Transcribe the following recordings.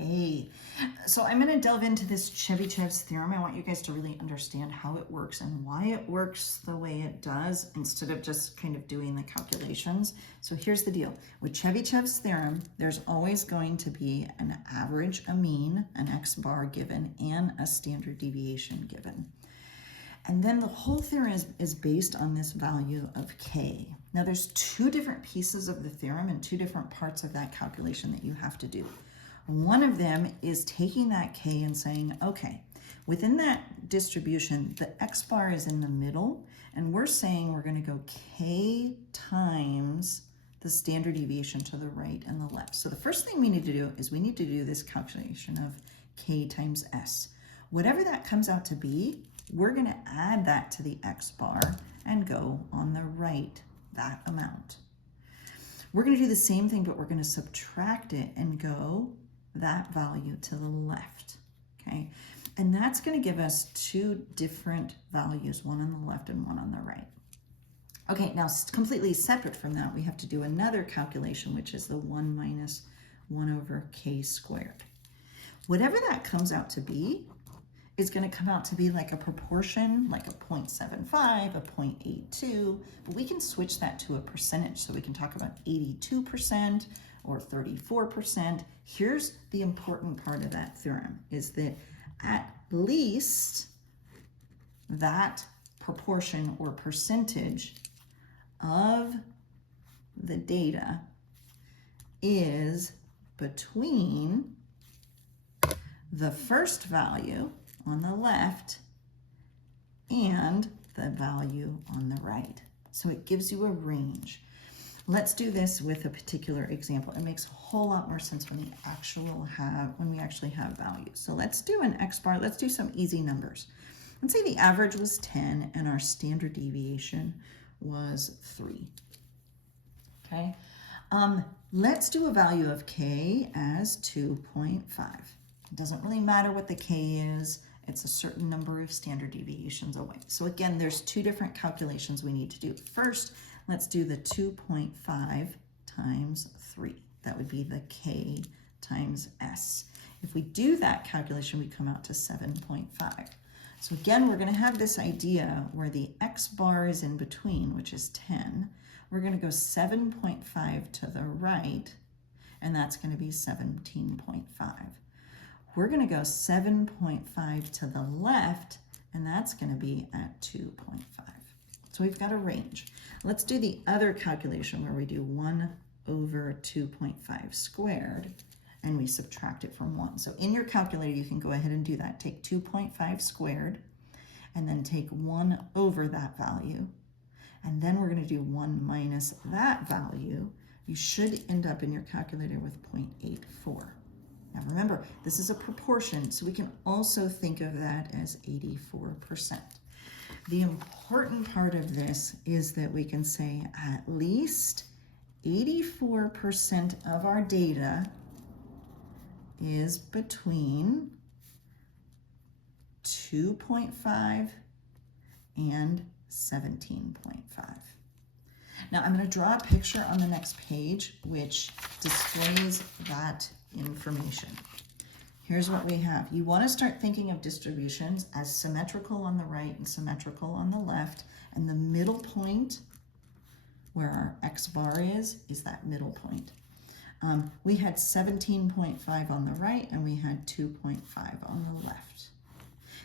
Okay, so I'm going to delve into this Chebyshev's theorem. I want you guys to really understand how it works and why it works the way it does instead of just kind of doing the calculations. So here's the deal. With Chebyshev's theorem, there's always going to be an average, a mean, an x bar given, and a standard deviation given. And then the whole theorem is based on this value of k. Now there's two different pieces of the theorem and two different parts of that calculation that you have to do. One of them is taking that k and saying, okay, within that distribution, the x bar is in the middle, and we're saying we're going to go k times the standard deviation to the right and the left. So the first thing we need to do is we need to do this calculation of k times s. Whatever that comes out to be, we're going to add that to the x bar and go on the right that amount. We're going to do the same thing, but we're going to subtract it and go that value to the left, okay? And that's going to give us two different values, one on the left and one on the right. Okay, now completely separate from that, we have to do another calculation, which is the 1 minus 1 over k squared. Whatever that comes out to be is going to come out to be like a proportion, like a 0.75, a 0.82, but we can switch that to a percentage. So we can talk about 82% or 34%. Here's the important part of that theorem, is that at least that proportion or percentage of the data is between the first value on the left and the value on the right. So it gives you a range. Let's do this with a particular example. It makes a whole lot more sense when we actually have values. So let's do an x bar. Let's do some easy numbers. Let's say the average was 10 and our standard deviation was 3. Okay. Let's do a value of k as 2.5. It doesn't really matter what the k is. It's a certain number of standard deviations away. So again, there's two different calculations we need to do. First, let's do the 2.5 times 3. That would be the k times s. If we do that calculation, we come out to 7.5. So again, we're going to have this idea where the x bar is in between, which is 10. We're going to go 7.5 to the right, and that's going to be 17.5. We're going to go 7.5 to the left, and that's going to be at 2.5. So we've got a range. Let's do the other calculation where we do 1 over 2.5 squared, and we subtract it from 1. So in your calculator, you can go ahead and do that. Take 2.5 squared, and then take 1 over that value. And then we're going to do 1 minus that value. You should end up in your calculator with 0.84. Now remember, this is a proportion, so we can also think of that as 84%. The important part of this is that we can say at least 84% of our data is between 2.5 and 17.5. Now I'm going to draw a picture on the next page which displays that information. Here's what we have. You want to start thinking of distributions as symmetrical on the right and symmetrical on the left, and the middle point where our x bar is that middle point. We had 17.5 on the right and we had 2.5 on the left.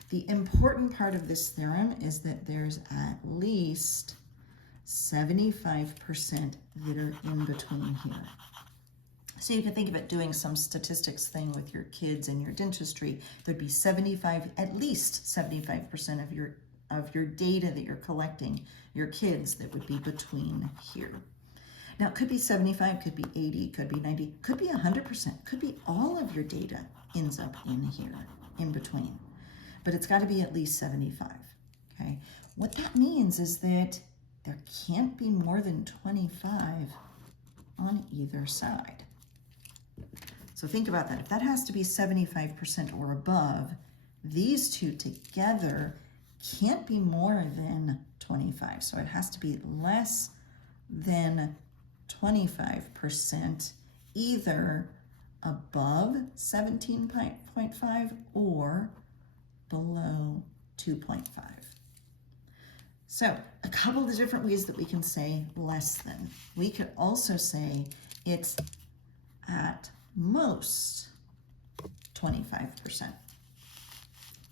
The important part of this theorem is that there's at least 75% that are in between here. So you can think of it doing some statistics thing with your kids and your dentistry. There'd be at least 75% of your data that you're collecting, your kids, that would be between here. Now it could be 75, could be 80, could be 90, could be 100%, could be all of your data ends up in here, in between. But it's got to be at least 75, okay? What that means is that there can't be more than 25 on either side. So think about that. If that has to be 75% or above, these two together can't be more than 25. So it has to be less than 25% either above 17.5 or below 2.5. So a couple of different ways that we can say less than. We could also say it's at most 25%.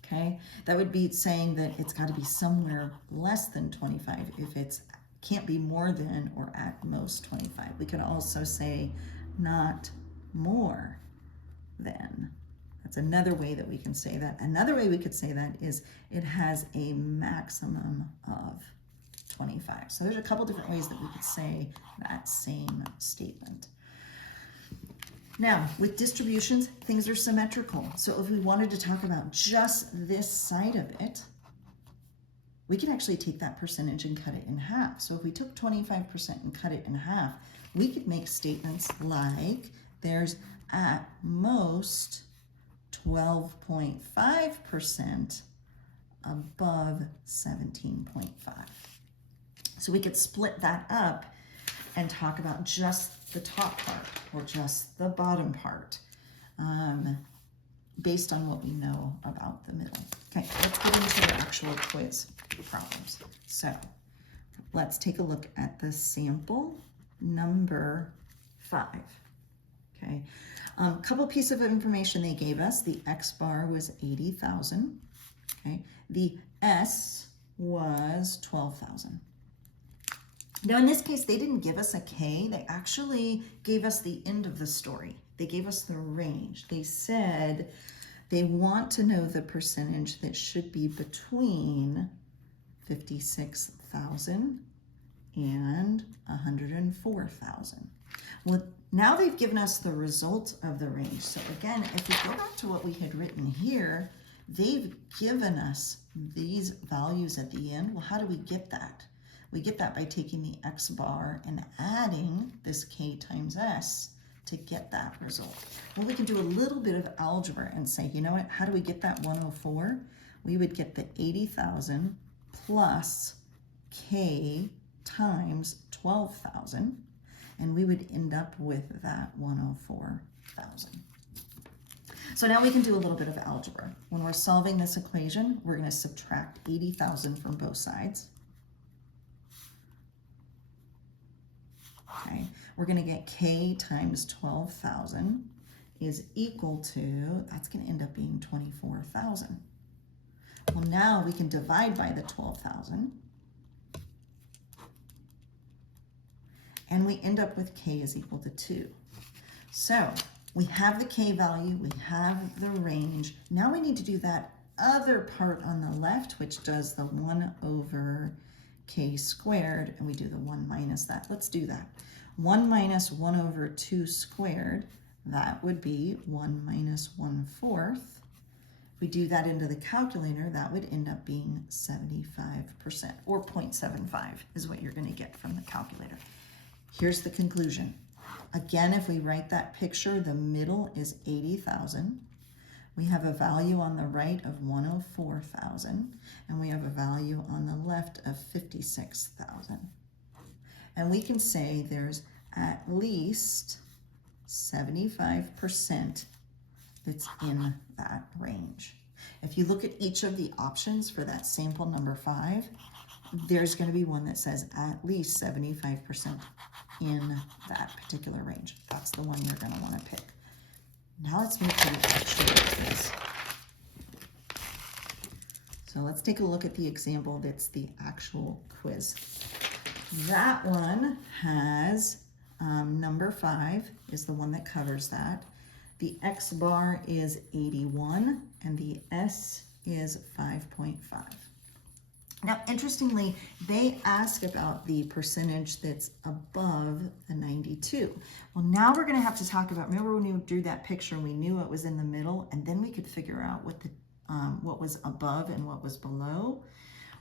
Okay, that would be saying that it's got to be somewhere less than 25 if it's can't be more than or at most 25. We could also say not more than. That's another way that we can say that. Another way we could say that is it has a maximum of 25. So there's a couple different ways that we could say that same statement. Now, with distributions, things are symmetrical. So if we wanted to talk about just this side of it, we can actually take that percentage and cut it in half. So if we took 25% and cut it in half, we could make statements like there's at most 12.5% above 17.5. So we could split that up and talk about just the top part or just the bottom part based on what we know about the middle. Okay, let's get into the actual quiz problems. So let's take a look at the sample number 5. Okay, couple pieces of information they gave us. The X bar was 80,000. Okay, the S was 12,000. Now in this case, they didn't give us a K, they actually gave us the end of the story. They gave us the range. They said they want to know the percentage that should be between 56,000 and 104,000. Well, now they've given us the result of the range. So again, if we go back to what we had written here, they've given us these values at the end. Well, how do we get that? We get that by taking the X bar and adding this K times S to get that result. Well, we can do a little bit of algebra and say, you know what, how do we get that 104? We would get the 80,000 plus K times 12,000, and we would end up with that 104,000. So now we can do a little bit of algebra. When we're solving this equation, we're going to subtract 80,000 from both sides. Okay, we're going to get K times 12,000 is equal to, that's going to end up being 24,000. Well, now we can divide by the 12,000. And we end up with K is equal to 2. So we have the K value, we have the range. Now we need to do that other part on the left, which does the 1 over K squared, and we do the 1 minus that. Let's do that. 1 minus 1 over 2 squared, that would be 1 minus 1/4. We do that into the calculator, that would end up being 75%, or 0.75 is what you're going to get from the calculator. Here's the conclusion. Again, if we write that picture, the middle is 80,000. We have a value on the right of 104,000, and we have a value on the left of 56,000. And we can say there's at least 75% that's in that range. If you look at each of the options for that sample number 5, there's going to be one that says at least 75% in that particular range. That's the one you're going to want to pick. Now let's move to the actual quiz. So let's take a look at the example that's the actual quiz. That one has number 5 is the one that covers that. The X bar is 81 and the S is 5.5. Now, interestingly, they ask about the percentage that's above the 92. Well, now we're going to have to talk about, remember when we drew that picture and we knew it was in the middle, and then we could figure out what was above and what was below?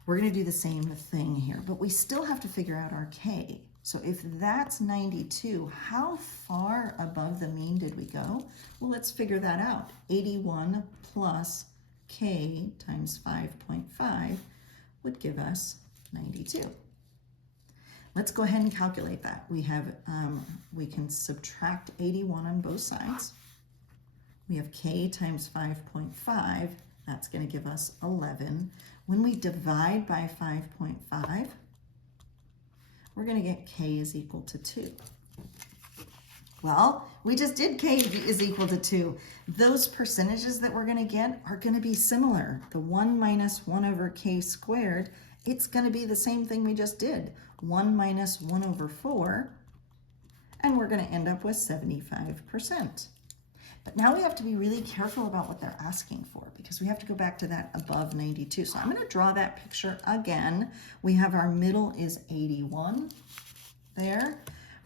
We're going to do the same thing here, but we still have to figure out our K. So if that's 92, how far above the mean did we go? Well, let's figure that out. 81 plus K times 5.5 would give us 92. Let's go ahead and calculate that. We have, we can subtract 81 on both sides. We have k times 5.5. That's going to give us 11. When we divide by 5.5, we're going to get k is equal to 2. Well, we just did k is equal to 2. Those percentages that we're going to get are going to be similar. The 1 minus 1 over k squared, it's going to be the same thing we just did. 1 minus 1 over 4, and we're going to end up with 75%. But now we have to be really careful about what they're asking for, because we have to go back to that above 92. So I'm going to draw that picture again. We have our middle is 81 there.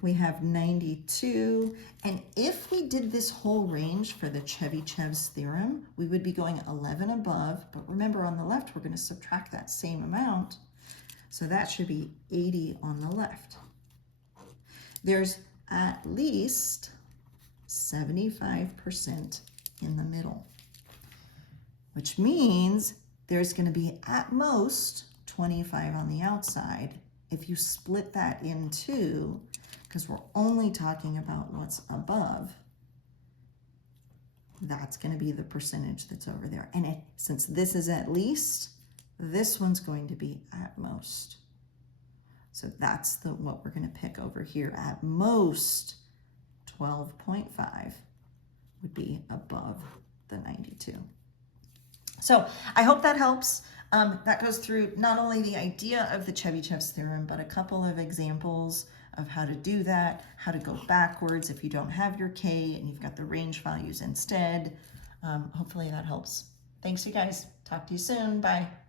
We have 92. And if we did this whole range for the Chebyshev's theorem, we would be going 11 above. But remember, on the left, we're going to subtract that same amount. So that should be 80 on the left. There's at least 75% in the middle, which means there's going to be at most 25 on the outside. If you split that in two, because we're only talking about what's above, that's going to be the percentage that's over there. And since this is at least, this one's going to be at most. So that's what we're going to pick over here. At most, 12.5 would be above the 92. So I hope that helps. That goes through not only the idea of the Chebyshev's theorem, but a couple of examples of how to do that, how to go backwards if you don't have your k and you've got the range values instead. Hopefully that helps. Thanks, you guys. Talk to you soon. Bye.